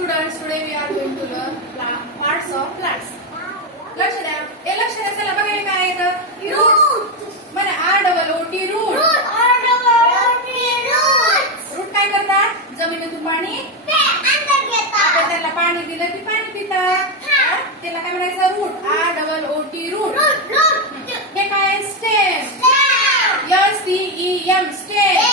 Students, today we are going to learn parts of plants. लक्ष द्या. हे लक्ष द्या. चला बघा हे काय आहे? रूट. बरं ROOT रूट. रूट काय करतात? जमिनीतून पाणी आपण त्याला पाणी दिलं की पाणी पितात. त्याला काय म्हणायचं? रूट. ROOT root. हे काय? स्टेम. STEM stem.